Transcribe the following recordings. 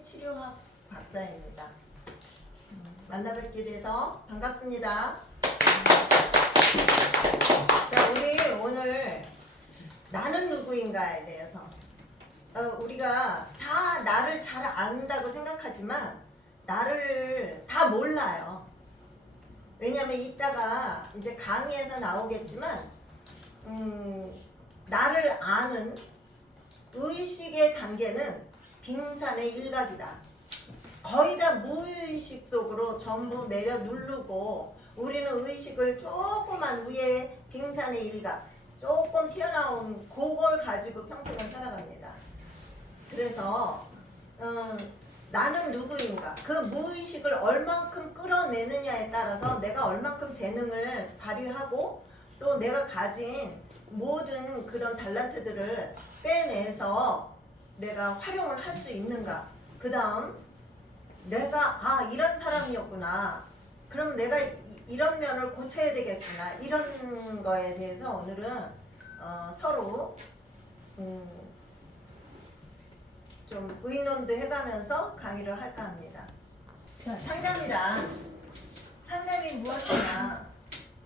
심리치료학 박사입니다. 만나뵙게 돼서 반갑습니다. 자, 우리 오늘 나는 누구인가에 대해서 우리가 다 나를 잘 안다고 생각하지만 나를 다 몰라요. 왜냐하면 이따가 이제 강의에서 나오겠지만 나를 아는 의식의 단계는 빙산의 일각이다. 거의 다 무의식 속으로 전부 내려 누르고 우리는 의식을 조그만 위에 빙산의 일각 조금 튀어나온 그걸 가지고 평생을 살아갑니다. 그래서 나는 누구인가 그 무의식을 얼만큼 끌어내느냐에 따라서 내가 얼만큼 재능을 발휘하고 또 내가 가진 모든 그런 달란트들을 빼내서 내가 활용을 할 수 있는가. 그 다음 내가 이런 사람이었구나. 그럼 내가 이런 면을 고쳐야 되겠구나. 이런 거에 대해서 오늘은 서로 좀 의논도 해가면서 강의를 할까 합니다. 자, 상담이 무엇이냐.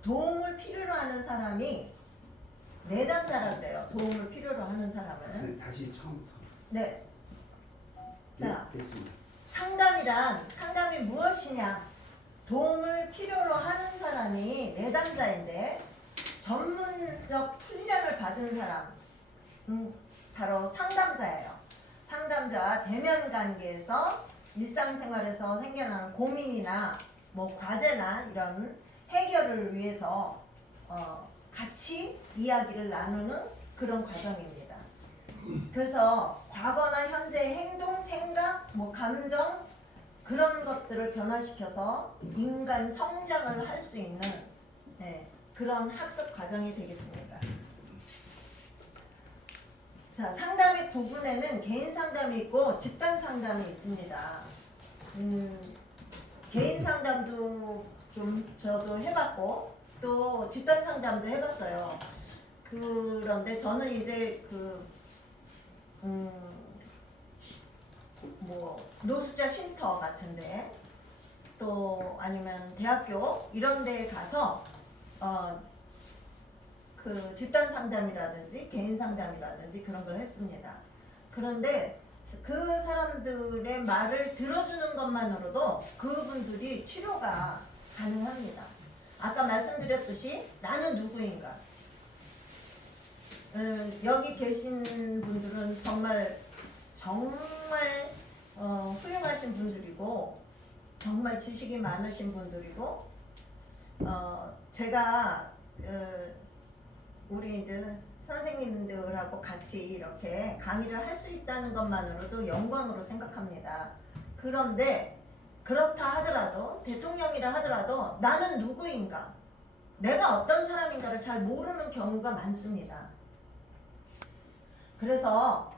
도움을 필요로 하는 사람이 내담자라 그래요. 도움을 필요로 하는 사람은. 다시 처음부터. 네. 자, 됐습니다. 상담이 무엇이냐. 도움을 필요로 하는 사람이 내담자인데 전문적 훈련을 받은 사람 바로 상담자예요. 상담자와 대면 관계에서 일상생활에서 생겨나는 고민이나 뭐 과제나 이런 해결을 위해서 같이 이야기를 나누는 그런 과정입니다. 그래서 과거나 현재의 행동, 생각, 뭐 감정 그런 것들을 변화시켜서 인간 성장을 할 수 있는 그런 학습 과정이 되겠습니다. 자, 상담의 구분에는 개인 상담이 있고 집단 상담이 있습니다. 개인 상담도 좀 저도 해봤고 또 집단 상담도 해봤어요. 그런데 저는 이제 뭐 노숙자 쉼터 같은데 또 아니면 대학교 이런 데에 가서 그 집단 상담이라든지 개인 상담이라든지 그런 걸 했습니다. 그런데 그 사람들의 말을 들어주는 것만으로도 그분들이 치료가 가능합니다. 아까 말씀드렸듯이 나는 누구인가. 여기 계신 분들은 정말 훌륭하신 분들이고 정말 지식이 많으신 분들이고 제가 우리 이제 선생님들하고 같이 이렇게 강의를 할 수 있다는 것만으로도 영광으로 생각합니다. 그런데 그렇다 하더라도 대통령이라 하더라도 나는 누구인가 내가 어떤 사람인가를 잘 모르는 경우가 많습니다. 그래서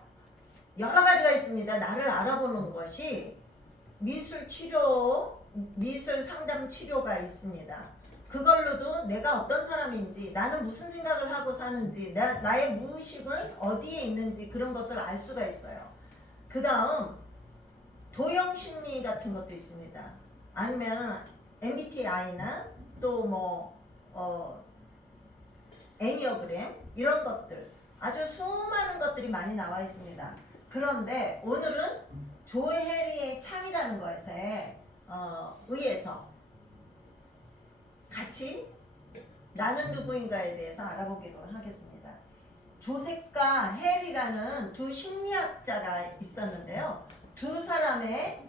여러 가지가 있습니다. 나를 알아보는 것이 미술 상담 치료가 있습니다. 그걸로도 내가 어떤 사람인지 나는 무슨 생각을 하고 사는지 나의 무의식은 어디에 있는지 그런 것을 알 수가 있어요. 그 다음 도형심리 같은 것도 있습니다. 아니면 MBTI나 또 뭐 애니어그램 이런 것들 아주 수많은 것들이 많이 나와 있습니다. 그런데 오늘은 조 해리의 창이라는 것에 의해서 같이 나는 누구인가에 대해서 알아보기로 하겠습니다. 조셉과 해리라는 두 심리학자가 있었는데요. 두 사람의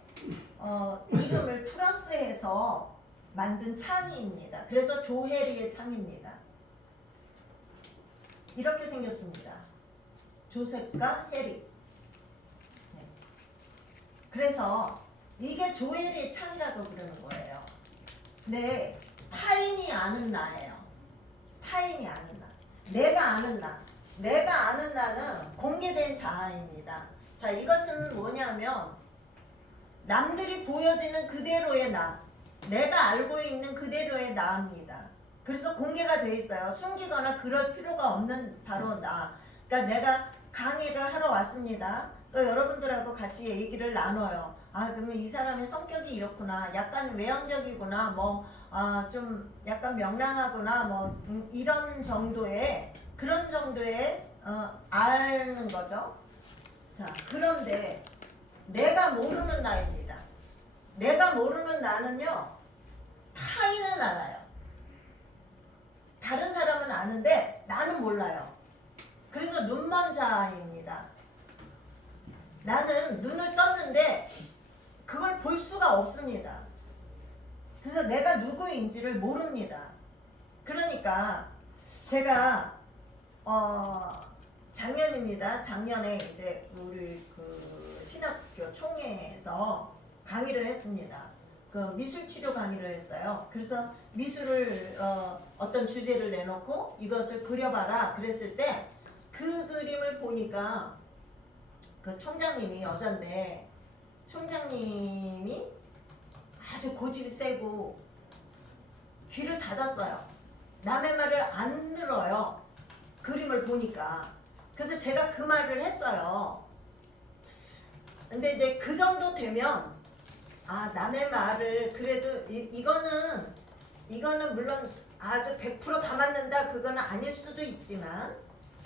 이름을 플러스해서 만든 창입니다. 그래서 조 해리의 창입니다. 이렇게 생겼습니다. 조셉과 해리. 그래서 이게 조 해리의 창이라고 부르는 거예요. 네. 타인이 아는 나예요. 타인이 아는 나. 내가 아는 나. 내가 아는 나는 공개된 자아입니다. 자, 이것은 뭐냐면 남들이 보여지는 그대로의 나. 내가 알고 있는 그대로의 나입니다. 그래서 공개가 돼 있어요. 숨기거나 그럴 필요가 없는 바로 나. 그러니까 내가 강의를 하러 왔습니다. 또 여러분들하고 같이 얘기를 나눠요. 아, 그러면 이 사람의 성격이 이렇구나. 약간 외향적이구나. 뭐, 좀 약간 명랑하구나. 뭐, 이런 정도의, 그런 정도의, 아는 거죠. 자, 그런데 내가 모르는 나입니다. 내가 모르는 나는요, 타인은 알아요. 다른 사람은 아는데 나는 몰라요. 그래서 눈먼 자입니다. 나는 눈을 떴는데 그걸 볼 수가 없습니다. 그래서 내가 누구인지를 모릅니다. 그러니까 제가 작년입니다. 작년에 이제 우리 그 신학교 총회에서 강의를 했습니다. 그 미술 치료 강의를 했어요. 그래서 미술을 어떤 주제를 내놓고 이것을 그려봐라 그랬을 때 그 그림을 보니까 그 총장님이 여잔데 총장님이 아주 고집이 세고 귀를 닫았어요. 남의 말을 안 들어요. 그림을 보니까. 그래서 제가 그 말을 했어요. 근데 이제 그 정도 되면 남의 말을 그래도 이거는 물론 아주 100% 다 맞는다 그거는 아닐 수도 있지만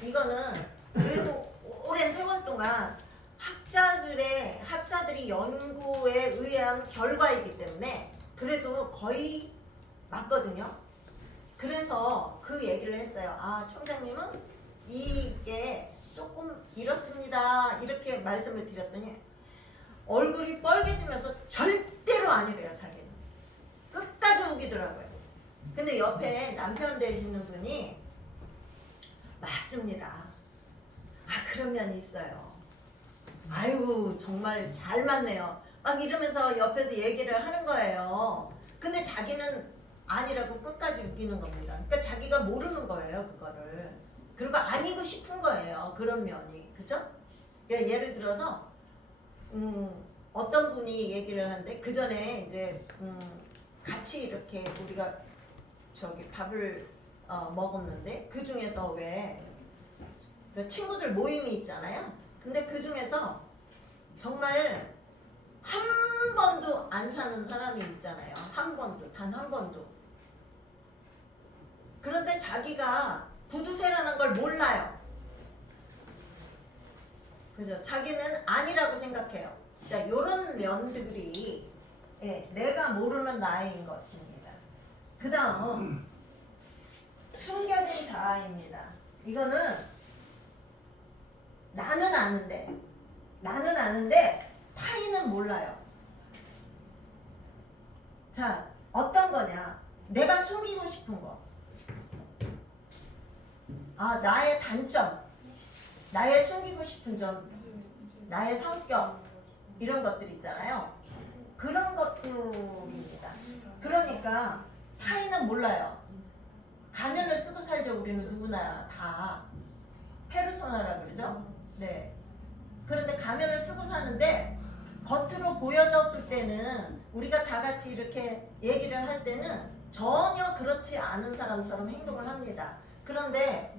이거는 그래도 오랜 세월 동안 학자들이 연구에 의한 결과이기 때문에 그래도 거의 맞거든요. 그래서 그 얘기를 했어요. 총장님은 이게 조금 이렇습니다. 이렇게 말씀을 드렸더니 얼굴이 빨개지면서 절대로 아니래요, 자기는. 끝까지 우기더라고요. 근데 옆에 남편 되시는 분이 맞습니다. 그런 면이 있어요. 아유, 정말 잘 맞네요. 막 이러면서 옆에서 얘기를 하는 거예요. 근데 자기는 아니라고 끝까지 우기는 겁니다. 그러니까 자기가 모르는 거예요, 그거를. 그리고 아니고 싶은 거예요, 그런 면이. 그죠? 그러니까 예를 들어서 어떤 분이 얘기를 하는데 그 전에 이제 같이 이렇게 우리가 저기 밥을 먹었는데 그 중에서 왜 친구들 모임이 있잖아요. 근데 그 중에서 정말 한 번도 안 사는 사람이 있잖아요. 한 번도, 단 한 번도. 그런데 자기가 구두쇠라는 걸 몰라요. 그죠? 자기는 아니라고 생각해요. 자, 이런 면들이 내가 모르는 나인 것입니다. 그 다음 숨겨진 자아입니다. 이거는 나는 아는데 타인은 몰라요. 자, 어떤 거냐? 내가 숨기고 싶은 거. 나의 단점, 나의 숨기고 싶은 점, 나의 성격, 이런 것들 있잖아요. 그런 것들입니다. 그러니까 타인은 몰라요. 가면을 쓰고 살죠. 우리는 누구나 다. 페르소나라 그러죠. 네. 그런데 가면을 쓰고 사는데 겉으로 보여졌을 때는 우리가 다 같이 이렇게 얘기를 할 때는 전혀 그렇지 않은 사람처럼 행동을 합니다. 그런데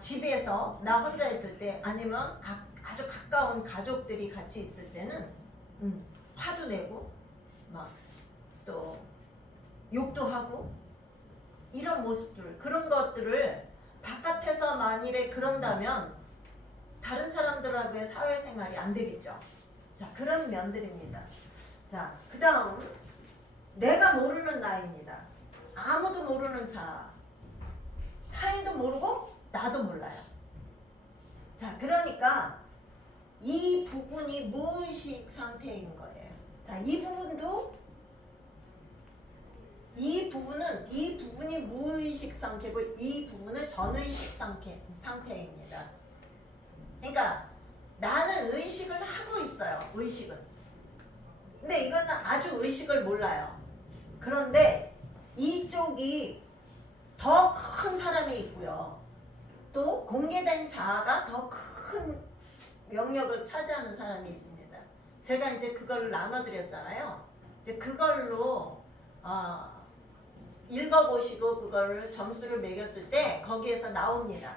집에서 나 혼자 있을 때 아니면 아주 가까운 가족들이 같이 있을 때는 화도 내고 막 또 욕도 하고 이런 모습들, 그런 것들을 바깥에서 만일에 그런다면 다른 사람들하고의 사회생활이 안 되겠죠. 자, 그런 면들입니다. 자, 그 다음 내가 모르는 나입니다. 아무도 모르는 자, 타인도 모르고 나도 몰라요. 자, 그러니까 이 부분이 무의식 상태인 거예요. 자, 이 부분이 무의식 상태고 이 부분은 전의식 상태입니다. 그러니까 나는 의식을 하고 있어요. 의식은. 근데 이거는 아주 의식을 몰라요. 그런데 이쪽이 더 큰 사람이 있고요. 또 공개된 자아가 더 큰 영역을 차지하는 사람이 있습니다. 제가 이제 그걸 나눠드렸잖아요. 이제 그걸로 읽어보시고 그거를 점수를 매겼을 때 거기에서 나옵니다.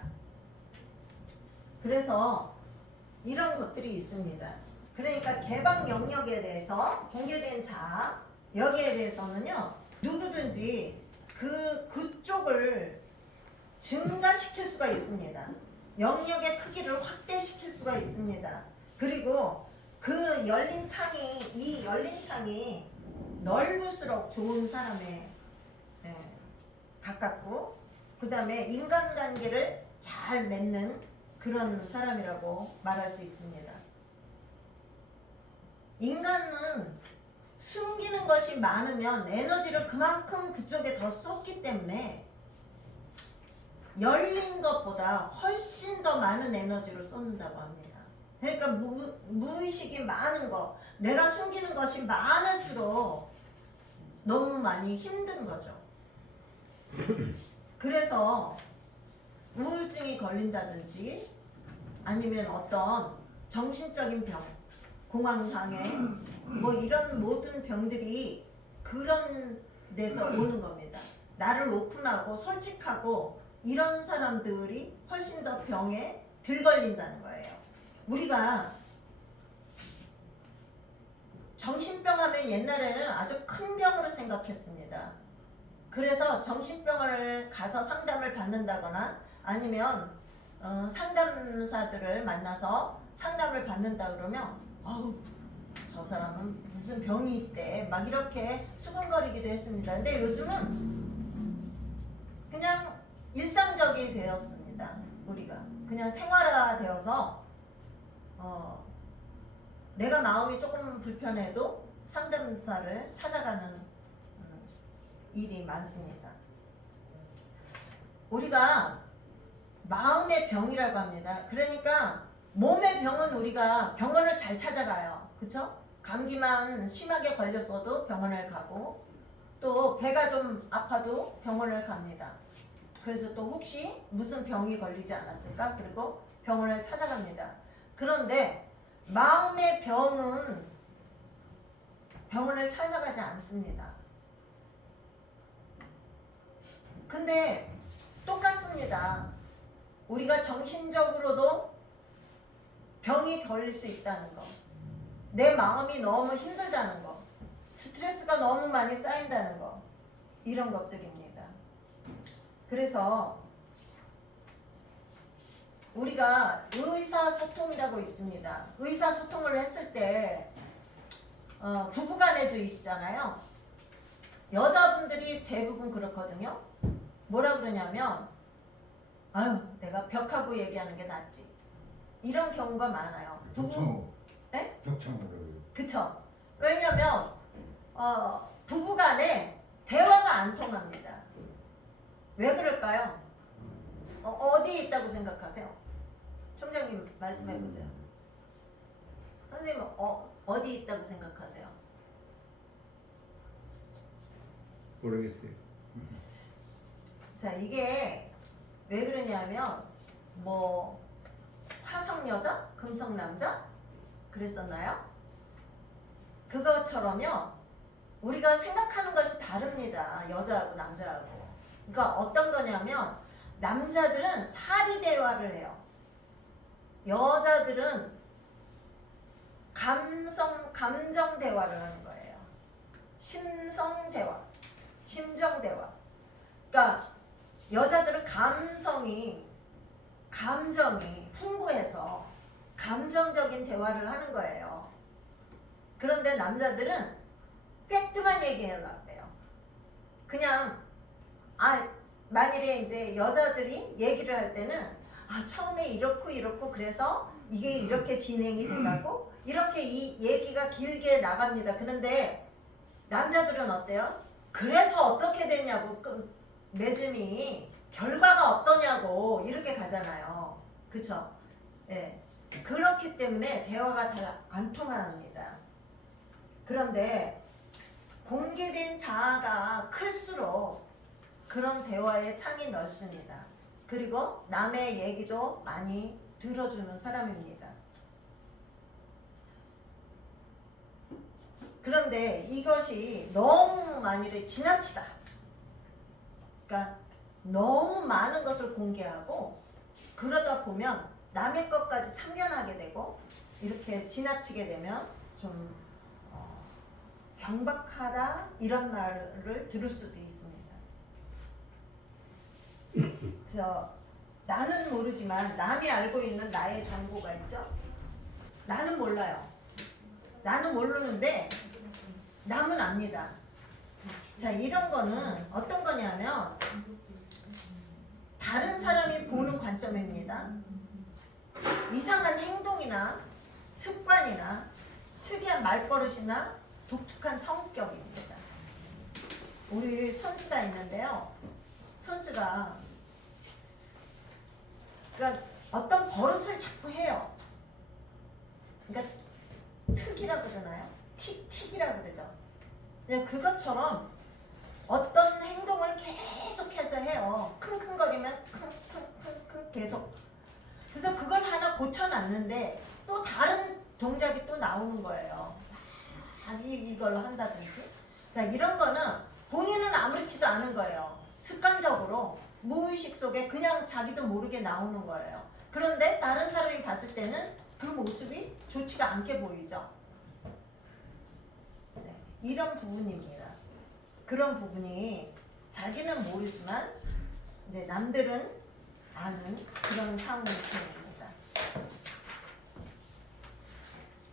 그래서 이런 것들이 있습니다. 그러니까 개방 영역에 대해서 공개된 자아 여기에 대해서는요 누구든지 그쪽을 증가시킬 수가 있습니다. 영역의 크기를 확대시킬 수가 있습니다. 그리고 그 열린 창이 이 열린 창이 넓을수록 좋은 사람에 가깝고 그 다음에 인간관계를 잘 맺는 그런 사람이라고 말할 수 있습니다. 인간은 숨기는 것이 많으면 에너지를 그만큼 그쪽에 더 쏟기 때문에 열린 것보다 훨씬 더 많은 에너지를 쏟는다고 합니다. 그러니까 무의식이 많은 거, 내가 숨기는 것이 많을수록 너무 많이 힘든 거죠. 그래서 우울증이 걸린다든지 아니면 어떤 정신적인 병, 공황장애 뭐 이런 모든 병들이 그런 데서 오는 겁니다. 나를 오픈하고 솔직하고 이런 사람들이 훨씬 더 병에 덜 걸린다는 거예요. 우리가 정신병 하면 옛날에는 아주 큰 병으로 생각했습니다. 그래서 정신병원을 가서 상담을 받는다거나 아니면 상담사들을 만나서 상담을 받는다 그러면 아우 저 사람은 무슨 병이 있대 막 이렇게 수근거리기도 했습니다. 근데 요즘은 그냥 일상적이 되었습니다. 우리가 그냥 생활화되어서 내가 마음이 조금 불편해도 상담사를 찾아가는 일이 많습니다. 우리가 마음의 병이라고 합니다. 그러니까 몸의 병은 우리가 병원을 잘 찾아가요. 그쵸? 감기만 심하게 걸렸어도 병원을 가고 또 배가 좀 아파도 병원을 갑니다. 그래서 또 혹시 무슨 병이 걸리지 않았을까? 그리고 병원을 찾아갑니다. 그런데 마음의 병은 병원을 찾아가지 않습니다. 근데 똑같습니다. 우리가 정신적으로도 병이 걸릴 수 있다는 거, 내 마음이 너무 힘들다는 거, 스트레스가 너무 많이 쌓인다는 거, 이런 것들입니다. 그래서 우리가 의사소통이라고 있습니다. 의사소통을 했을 때 부부간에도 있잖아요. 여자분들이 대부분 그렇거든요. 뭐라 그러냐면 아유 내가 벽하고 얘기하는 게 낫지 이런 경우가 많아요. 벽창호. 네? 벽창호라고요. 그쵸. 왜냐면 부부간에 대화가 안 통합니다. 왜 그럴까요? 어디에 있다고 생각하세요? 총장님 말씀해 보세요. 선생님 어디 있다고 생각하세요? 모르겠어요. 자 이게 왜 그러냐면 뭐 화성 여자, 금성 남자 그랬었나요? 그것처럼요 우리가 생각하는 것이 다릅니다. 여자하고 남자하고. 그러니까 어떤 거냐면 남자들은 사리 대화를 해요. 여자들은 감정 대화를 하는 거예요. 심성 대화, 심정 대화. 그러니까 여자들은 감정이 풍부해서 감정적인 대화를 하는 거예요. 그런데 남자들은 팩트만 얘기하려고 해요. 그냥 만일에 이제 여자들이 얘기를 할 때는 처음에 이렇고 그래서 이게 이렇게 진행이 돼가고 이렇게 이 얘기가 길게 나갑니다. 그런데 남자들은 어때요? 그래서 어떻게 됐냐고 매즘이 결과가 어떠냐고 이렇게 가잖아요. 그쵸? 네. 그렇기 때문에 대화가 잘 안 통합니다. 그런데 공개된 자아가 클수록 그런 대화의 창이 넓습니다. 그리고 남의 얘기도 많이 들어주는 사람입니다. 그런데 이것이 너무 만일에 지나치다. 그러니까 너무 많은 것을 공개하고 그러다 보면 남의 것까지 참견하게 되고 이렇게 지나치게 되면 좀 경박하다 이런 말을 들을 수도 있습니다. 그래서 나는 모르지만 남이 알고 있는 나의 정보가 있죠. 나는 몰라요. 나는 모르는데 남은 압니다. 자, 이런 거는 어떤 거냐면 다른 사람이 보는 관점입니다. 이상한 행동이나 습관이나 특이한 말버릇이나 독특한 성격입니다. 우리 손주가 있는데요. 손주가 그러니까 어떤 버릇을 자꾸 해요. 그러니까 특이라고 그러나요? 틱이라고 그러죠. 근데 그것처럼 어떤 행동을 계속해서 해요. 킁킁거리면 킁킁킁킁 계속. 그래서 그걸 하나 고쳐놨는데 또 다른 동작이 또 나오는 거예요. 이걸로 한다든지. 자, 이런 거는 본인은 아무렇지도 않은 거예요. 습관적으로 무의식 속에 그냥 자기도 모르게 나오는 거예요. 그런데 다른 사람이 봤을 때는 그 모습이 좋지가 않게 보이죠. 네, 이런 부분입니다. 그런 부분이 자기는 모르지만 이제 남들은 아는 그런 상황입니다.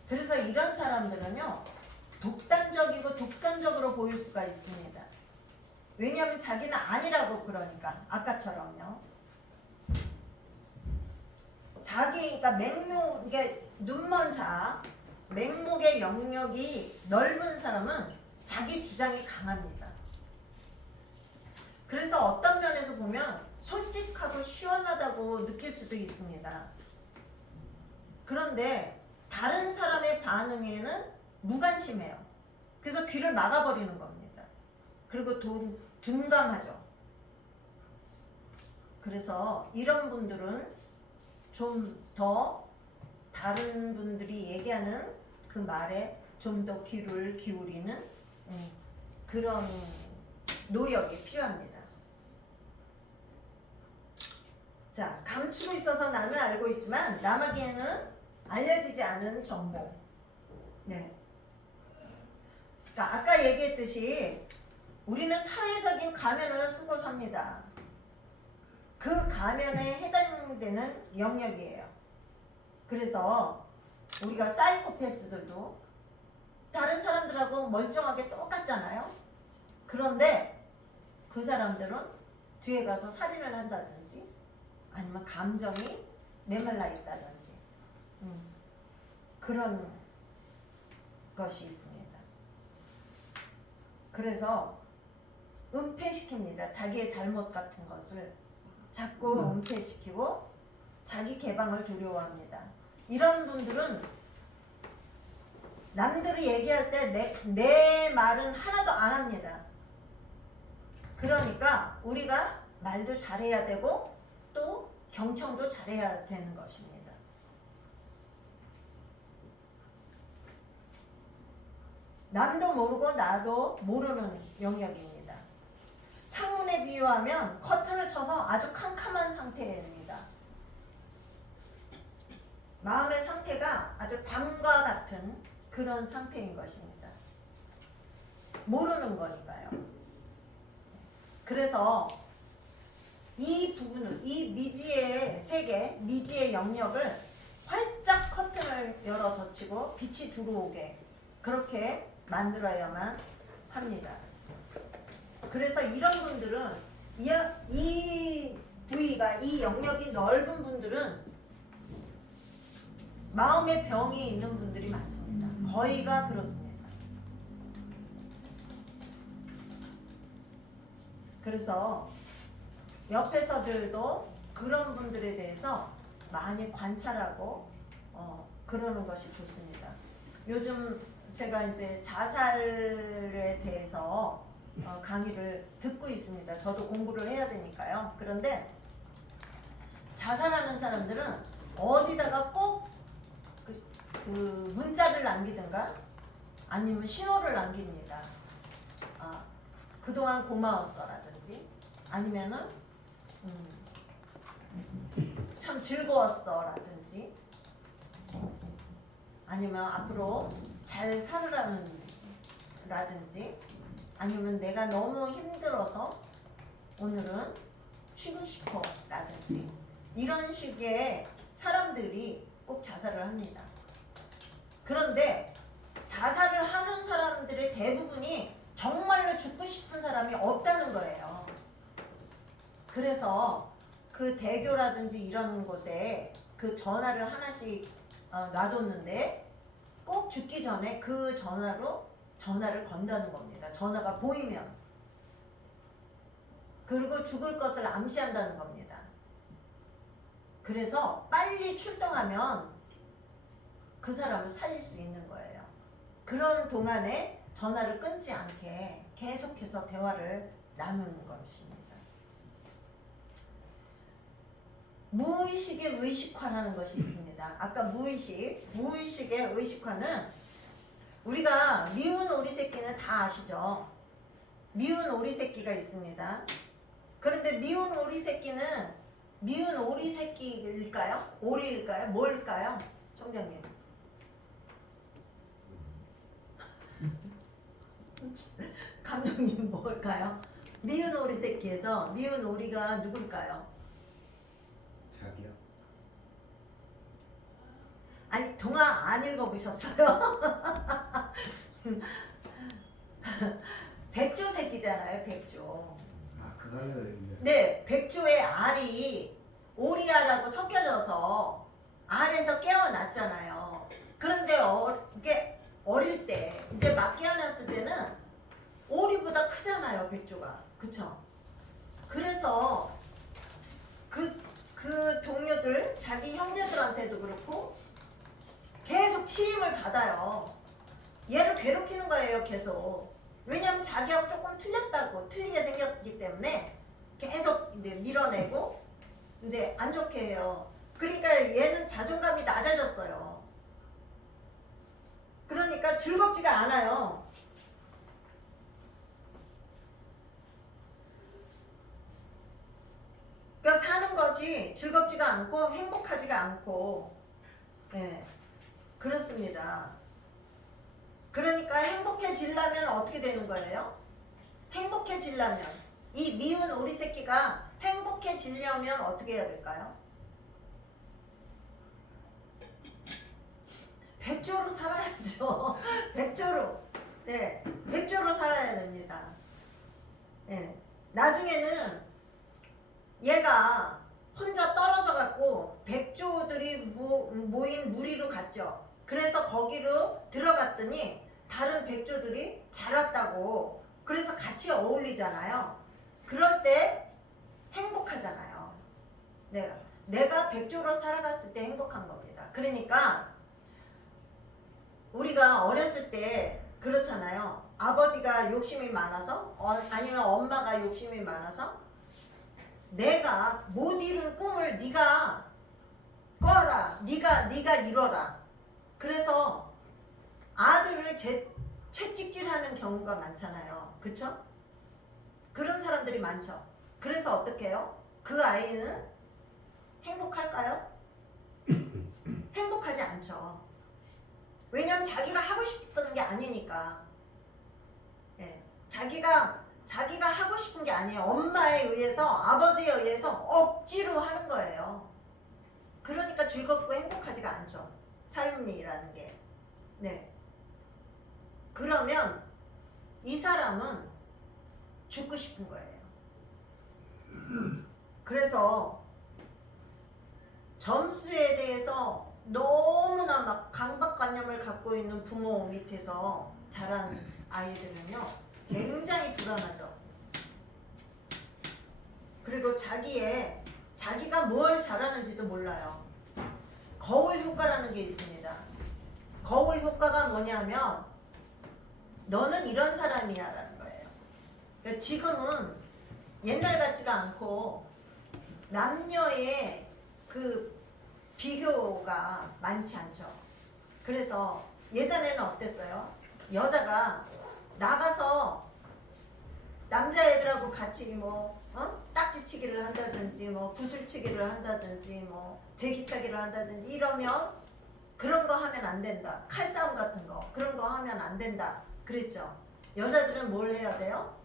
그래서 이런 사람들은요, 독단적이고 독선적으로 보일 수가 있습니다. 왜냐하면 자기는 아니라고 그러니까. 아까처럼요. 그러니까 이게 눈먼 자, 맹목의 영역이 넓은 사람은 자기 주장이 강합니다. 그래서 어떤 면에서 보면 솔직하고 시원하다고 느낄 수도 있습니다. 그런데 다른 사람의 반응에는 무관심해요. 그래서 귀를 막아버리는 겁니다. 그리고 둔감하죠. 그래서 이런 분들은 좀 더 다른 분들이 얘기하는 그 말에 좀 더 귀를 기울이는 그런 노력이 필요합니다. 자, 감추고 있어서 나는 알고 있지만 남에게는 알려지지 않은 정보. 네. 그러니까 아까 얘기했듯이 우리는 사회적인 가면을 쓰고 삽니다. 그 가면에 해당되는 영역이에요. 그래서 우리가 사이코패스들도 다른 사람들하고 멀쩡하게 똑같잖아요. 그런데 그 사람들은 뒤에 가서 살인을 한다든지 아니면 감정이 메말라 있다든지 그런 것이 있습니다. 그래서 은폐시킵니다. 자기의 잘못 같은 것을 자꾸 은폐시키고 자기 개방을 두려워합니다. 이런 분들은 남들이 얘기할 때 내 말은 하나도 안 합니다. 그러니까 우리가 말도 잘해야 되고 또 경청도 잘해야 되는 것입니다. 남도 모르고 나도 모르는 영역입니다. 창문에 비유하면 커튼을 쳐서 아주 캄캄한 상태입니다. 마음의 상태가 아주 밤과 같은 그런 상태인 것입니다. 모르는 거니까요. 그래서 이 부분을, 이 미지의 세계, 미지의 영역을 활짝 커튼을 열어 젖히고 빛이 들어오게 그렇게 만들어야만 합니다. 그래서 이런 분들은 이 부위가, 이 영역이 넓은 분들은 마음의 병이 있는 분들이 많습니다. 거의가 그렇습니다. 그래서 옆에서들도 그런 분들에 대해서 많이 관찰하고 그러는 것이 좋습니다. 요즘 제가 이제 자살에 대해서 강의를 듣고 있습니다. 저도 공부를 해야 되니까요. 그런데 자살하는 사람들은 어디다가 꼭 그 문자를 남기든가 아니면 신호를 남깁니다. 그동안 고마웠어라든지 아니면은 참 즐거웠어라든지 아니면 앞으로 잘 살으라는 라든지 아니면 내가 너무 힘들어서 오늘은 쉬고 싶어 라든지 이런 식의 사람들이 꼭 자살을 합니다. 그런데 자살을 하는 사람들의 대부분이 정말로 죽고 싶은 사람이 없다는 거예요. 그래서 그 대교라든지 이런 곳에 그 전화를 하나씩 놔뒀는데 꼭 죽기 전에 그 전화로 전화를 건다는 겁니다. 전화가 보이면. 그리고 죽을 것을 암시한다는 겁니다. 그래서 빨리 출동하면 그 사람을 살릴 수 있는 거예요. 그런 동안에 전화를 끊지 않게 계속해서 대화를 나누는 것입니다. 무의식의 의식화라는 것이 있습니다. 아까 무의식의 의식화는 우리가 미운 오리 새끼는 다 아시죠? 미운 오리 새끼가 있습니다. 그런데 미운 오리 새끼는 미운 오리 새끼일까요? 오리일까요? 뭘까요? 총장님. 감독님 뭘까요? 미운 오리 새끼에서 미운 오리가 누굴까요? 자기야. 아니 동화 안 읽어보셨어요? 백조 새끼잖아요. 백조. 아 그거 하려고 했는데. 네, 백조의 알이 오리알하고 섞여져서 알에서 깨어났잖아요. 그런데 이게 어릴 때 이제 막 깨어났을 때는 오리보다 크잖아요. 백조가. 그쵸? 그래서 그 동료들 자기 형제들한테도 그렇고 계속 치임을 받아요. 얘를 괴롭히는 거예요. 계속. 왜냐면 자기하고 조금 틀리게 생겼기 때문에 계속 이제 밀어내고 이제 안 좋게 해요. 그러니까 얘는 자존감이 낮아졌어요. 그러니까 즐겁지가 않아요. 그러니까 사는 것이 즐겁지가 않고 행복하지가 않고, 예, 그렇습니다. 그러니까 행복해지려면 어떻게 되는 거예요? 행복해지려면 이 미운 오리 새끼가 행복해지려면 어떻게 해야 될까요? 백조로 살아야죠. 백조로. 네, 백조로 살아야 됩니다. 네. 나중에는 얘가 혼자 떨어져 갖고 백조들이 모인 무리로 갔죠. 그래서 거기로 들어갔더니 다른 백조들이 잘 왔다고. 그래서 같이 어울리잖아요. 그럴 때 행복하잖아요. 내가 백조로 살아갔을 때 행복한 겁니다. 그러니까 우리가 어렸을 때 그렇잖아요. 아버지가 욕심이 많아서 아니면 엄마가 욕심이 많아서 내가 못 이룬 꿈을 네가 꿔라. 네가 이뤄라. 그래서 아들을 채찍질하는 경우가 많잖아요. 그쵸? 그런 사람들이 많죠. 그래서 어떻게 해요? 그 아이는 행복할까요? 행복하지 않죠. 왜냐면 자기가 하고 싶었던 게 아니니까. 네. 자기가 하고 싶은 게 아니에요. 엄마에 의해서, 아버지에 의해서 억지로 하는 거예요. 그러니까 즐겁고 행복하지가 않죠. 삶이라는 게. 네. 그러면 이 사람은 죽고 싶은 거예요. 그래서 점수에 대해서 너무나 막 강박관념을 갖고 있는 부모 밑에서 자란 아이들은요 굉장히 불안하죠. 그리고 자기가 뭘 잘하는지도 몰라요. 거울 효과라는 게 있습니다. 거울 효과가 뭐냐면 너는 이런 사람이야 라는 거예요. 그러니까 지금은 옛날 같지가 않고 남녀의 그 비교가 많지 않죠. 그래서 예전에는 어땠어요? 여자가 나가서 남자애들하고 같이 딱지치기를 한다든지 구슬치기를 한다든지 제기차기를 한다든지 이러면 그런 거 하면 안 된다. 칼싸움 같은 거 그런 거 하면 안 된다. 그랬죠. 여자들은 뭘 해야 돼요?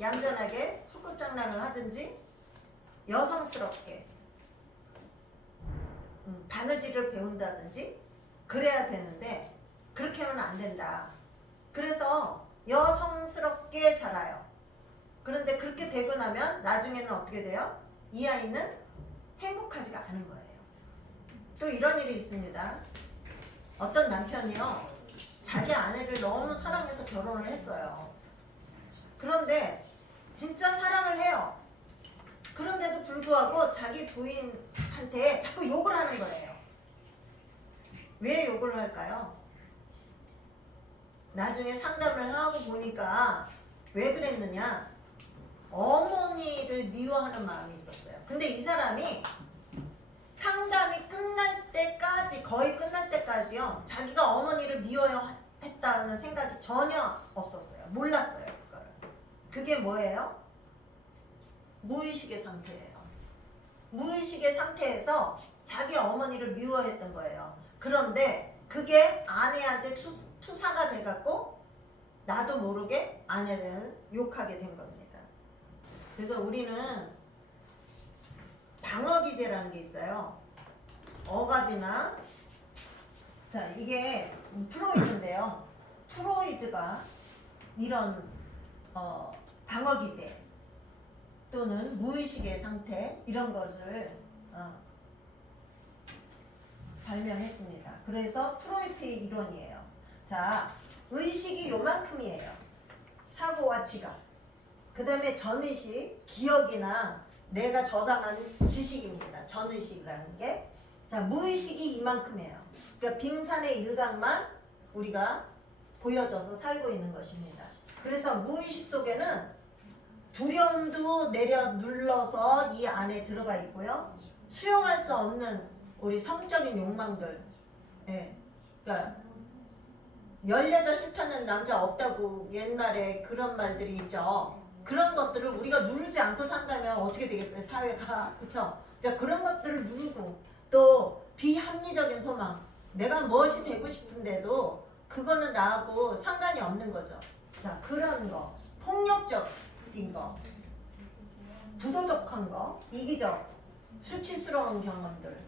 얌전하게 소꿉장난을 하든지 여성스럽게 바느질을 배운다든지 그래야 되는데 그렇게 하면 안 된다. 그래서 여성스럽게 자라요. 그런데 그렇게 되고 나면 나중에는 어떻게 돼요? 이 아이는 행복하지가 않은 거예요. 또 이런 일이 있습니다. 어떤 남편이요, 자기 아내를 너무 사랑해서 결혼을 했어요. 그런데 진짜 사랑을 해요. 그런데도 불구하고 자기 부인한테 자꾸 욕을 하는 거예요. 왜 욕을 할까요? 나중에 상담을 하고 보니까 왜 그랬느냐, 어머니를 미워하는 마음이 있었어요. 근데 이 사람이 상담이 끝날 때까지, 거의 끝날 때까지요, 자기가 어머니를 미워했다는 생각이 전혀 없었어요. 몰랐어요, 그거를. 그게 뭐예요? 무의식의 상태예요. 무의식의 상태에서 자기 어머니를 미워했던 거예요. 그런데 그게 아내한테 투사가 돼갖고 나도 모르게 아내를 욕하게 된 겁니다. 그래서 우리는 방어기제라는 게 있어요. 억압이나, 자, 이게 프로이드인데요. 프로이드가 이런 방어기제 또는 무의식의 상태 이런 것을 발명했습니다. 그래서 프로이트의 이론이에요. 자, 의식이 요만큼이에요. 사고와 지각. 그 다음에 전의식, 기억이나 내가 저장한 지식입니다. 전의식이라는 게. 자, 무의식이 이만큼이에요. 그러니까 빙산의 일각만 우리가 보여져서 살고 있는 것입니다. 그래서 무의식 속에는 두려움도 내려 눌러서 이 안에 들어가 있고요. 수용할 수 없는 우리 성적인 욕망들. 예. 그러니까 열 여자 싫다는 남자 없다고 옛날에 그런 말들이 있죠. 그런 것들을 우리가 누르지 않고 산다면 어떻게 되겠어요? 사회가. 그쵸? 자, 그런 것들을 누르고 또 비합리적인 소망. 내가 무엇이 되고 싶은데도 그거는 나하고 상관이 없는 거죠. 자, 그런 거. 폭력적인 거. 부도덕한 거. 이기적. 수치스러운 경험들.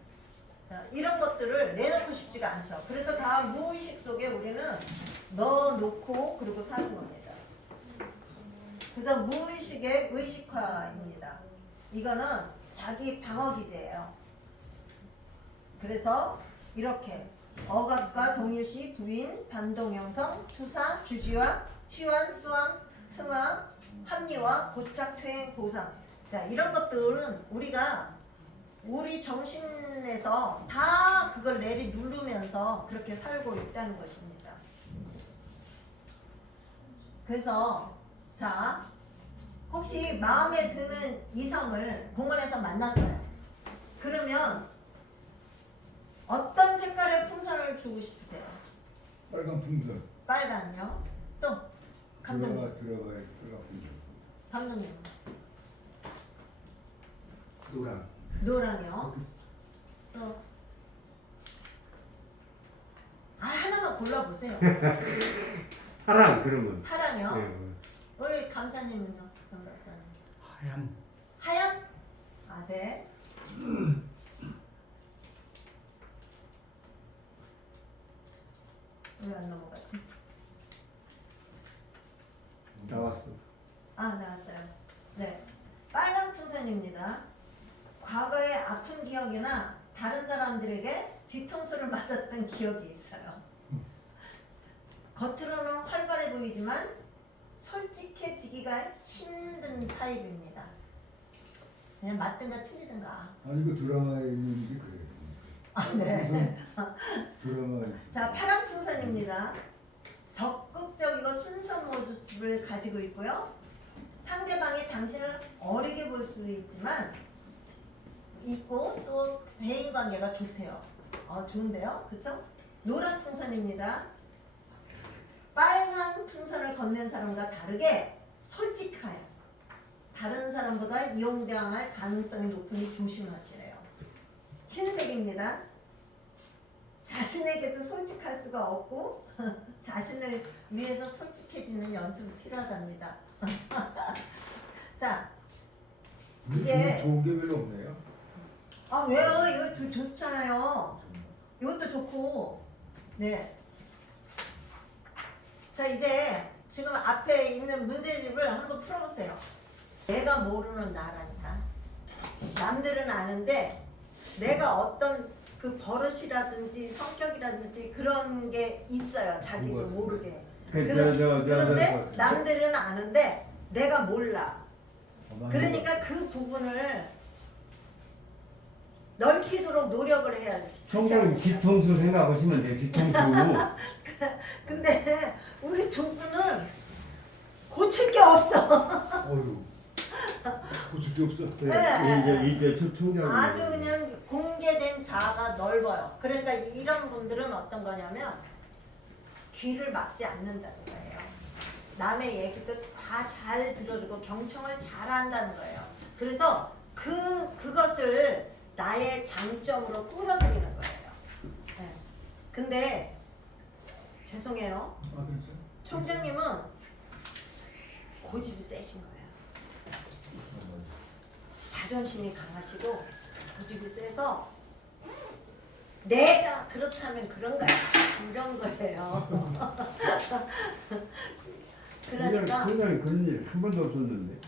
자, 이런 것들을 내놓고 싶지가 않죠. 그래서 다 무의식 속에 우리는 넣어놓고 그리고 사는 겁니다. 그래서 무의식의 의식화입니다. 이거는 자기 방어기제예요. 그래서 이렇게 억압과 동일시, 부인, 반동형성, 투사, 주지화, 치환, 수환, 승화, 합리화, 고착, 퇴행, 보상. 자, 이런 것들은 우리가 우리 정신에서 다 그걸 내리 누르면서 그렇게 살고 있다는 것입니다. 그래서 자, 혹시 마음에 드는 이성을 공원에서 만났어요. 그러면 어떤 색깔의 풍선을 주고 싶으세요? 빨간 풍선. 빨간요? 또 감독님. 들어가야 빨간 풍선. 감독님. 노랑. 노랑이요? 또 하나만 골라보세요. 파랑 그러면. 파랑이요? 네. 우리 감사님은요? 감사님. 하얀. 하얀? 아, 네. 왜 안 넘어갔지? 나왔어. 아, 나왔어요. 네. 빨간 풍선입니다. 과거의 아픈 기억이나 다른 사람들에게 뒤통수를 맞았던 기억이 있어요. 겉으로는 활발해 보이지만 솔직해지기가 힘든 타입입니다. 그냥 맞든가 틀리든가. 아니 이거 드라마에 있는 게 그래요. 아, 네. 드라마. 자, 파란 풍선입니다. 적극적이고 순수한 모습을 가지고 있고요. 상대방이 당신을 어리게 볼 수도 있지만 있고 또 대인관계가 좋대요. 좋은데요, 그렇죠? 노란 풍선입니다. 빨간 풍선을 건넨 사람과 다르게 솔직해요. 다른 사람보다 이용당할 가능성이 높으니 조심하시래요. 흰색입니다. 자신에게도 솔직할 수가 없고 자신을 위해서 솔직해지는 연습이 필요하답니다. 자, 이게 좋은 게 별로 없네요. 아 왜요? 이거 좋잖아요. 이것도 좋고. 네. 자 이제 지금 앞에 있는 문제집을 한번 풀어보세요. 내가 모르는 나라니까. 남들은 아는데 내가 어떤 그 버릇이라든지 성격이라든지 그런 게 있어요. 자기도 뭐가 모르게. 그, 그런데 남들은 아는데 내가 몰라. 아마 그러니까 그 부분을 넓히도록 노력을 해야지. 총장님 뒤통수 생각하시면 돼요. 뒤통수. 근데 우리 두 분은 고칠 게 없어. 어휴. 고칠 게 없어. 이제 총장님. 아주 그냥 공개된 자아가 넓어요. 그러니까 이런 분들은 어떤 거냐면 귀를 막지 않는다는 거예요. 남의 얘기도 다 잘 들어주고 경청을 잘 한다는 거예요. 그래서 그것을 나의 장점으로 끌어들이는 거예요. 네. 근데 죄송해요. 아, 괜찮아. 총장님은 고집이 세신 거예요. 자존심이 강하시고 고집이 세서 내가 그렇다면 그런 거야 이런 거예요. 그러니까 총장님 그런 일 한 번도 없었는데.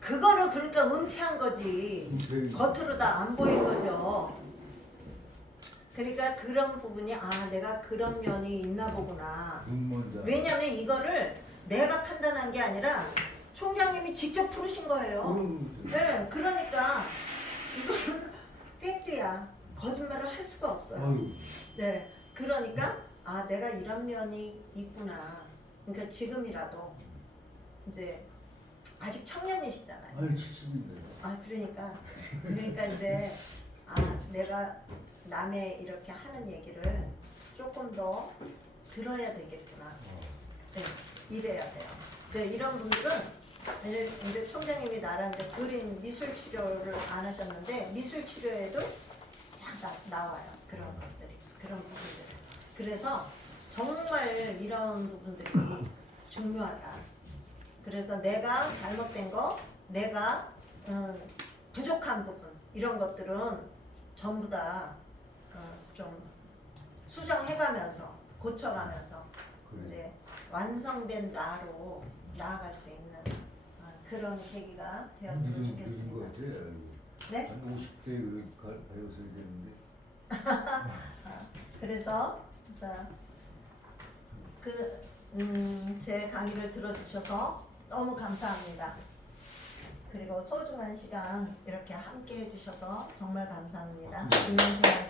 그거를 그러니까 은폐한 거지. 겉으로 다 안 보인 거죠. 그러니까 그런 부분이 아 내가 그런 면이 있나 보구나. 눈먼다. 왜냐면 이거를 내가 판단한 게 아니라 총장님이 직접 풀으신 거예요. 네, 그러니까 이거는 팩트야. 거짓말을 할 수가 없어요. 아유. 네, 그러니까 아 내가 이런 면이 있구나. 그러니까 지금이라도 이제 아직 청년이시잖아요. 아유, 70인데. 아 그러니까 이제 아 내가 남의 이렇게 하는 얘기를 조금 더 들어야 되겠구나. 네, 이래야 돼요. 네, 이런 분들은 이제 총장님이 나랑 이제 그림 미술 치료를 안 하셨는데 미술 치료에도 싹 나와요. 그런 것들이 그런 부분들. 그래서 정말 이런 부분들이 중요하다. 그래서 내가 잘못된 거, 내가 부족한 부분 이런 것들은 전부 다 좀 수정해가면서 고쳐가면서 그래. 이제 완성된 나로 나아갈 수 있는 그런 계기가 되었으면 요즘 것 좋겠습니다. 같아. 네? 한 50대 배웠어야 되는데. 그래서 자, 제 강의를 들어주셔서 너무 감사합니다. 그리고 소중한 시간 이렇게 함께 해주셔서 정말 감사합니다. 김영재